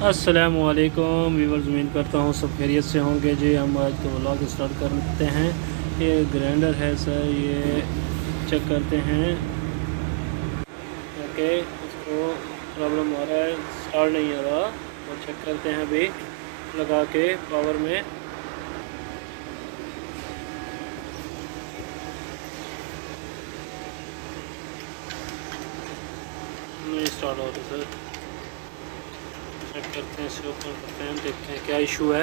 अस्सलामुअलैकुम व्यूअर्स, उम्मीद करता हूँ सब खैरियत से होंगे जी। हम आज का व्लॉग स्टार्ट करते हैं। ये ग्राइंडर है सर, ये चेक करते हैं। ओके, इसको प्रॉब्लम हो रहा है, स्टार्ट नहीं हो रहा, तो चेक करते हैं अभी लगा के पावर में। नहीं स्टार्ट हो रहा सर, चेक करते हैं, इसे ओपन करते हैं, देखते हैं क्या इशू है,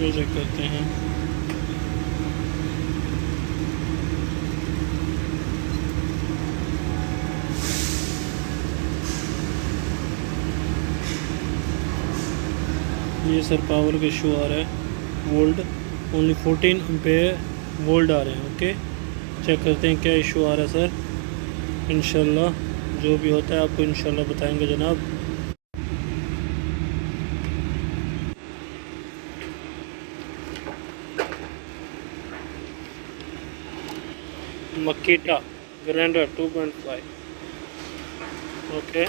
ये चेक करते हैं। ये सर पावर का इशू आ रहा है, वोल्ट ओनली 14 एम्पेयर वोल्ट आ रहे हैं। ओके, चेक करते हैं क्या इशू आ रहा है सर। इंशाल्लाह जो भी होता है आपको इंशाल्लाह बताएंगे जनाब। मकीटा ग्राइंडर 2.5। ओके,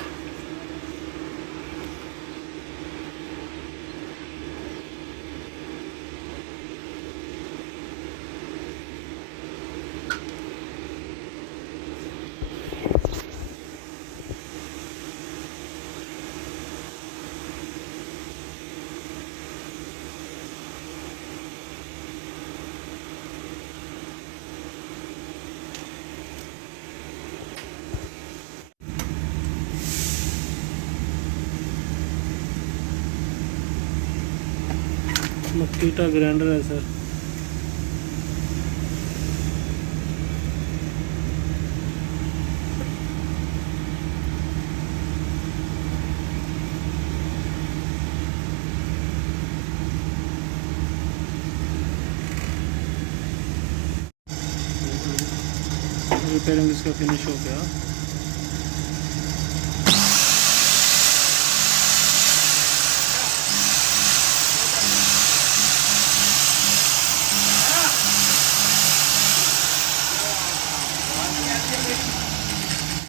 मकीटा ग्राइंडर है सर। रिपेयरिंग इसका फिनिश हो गया।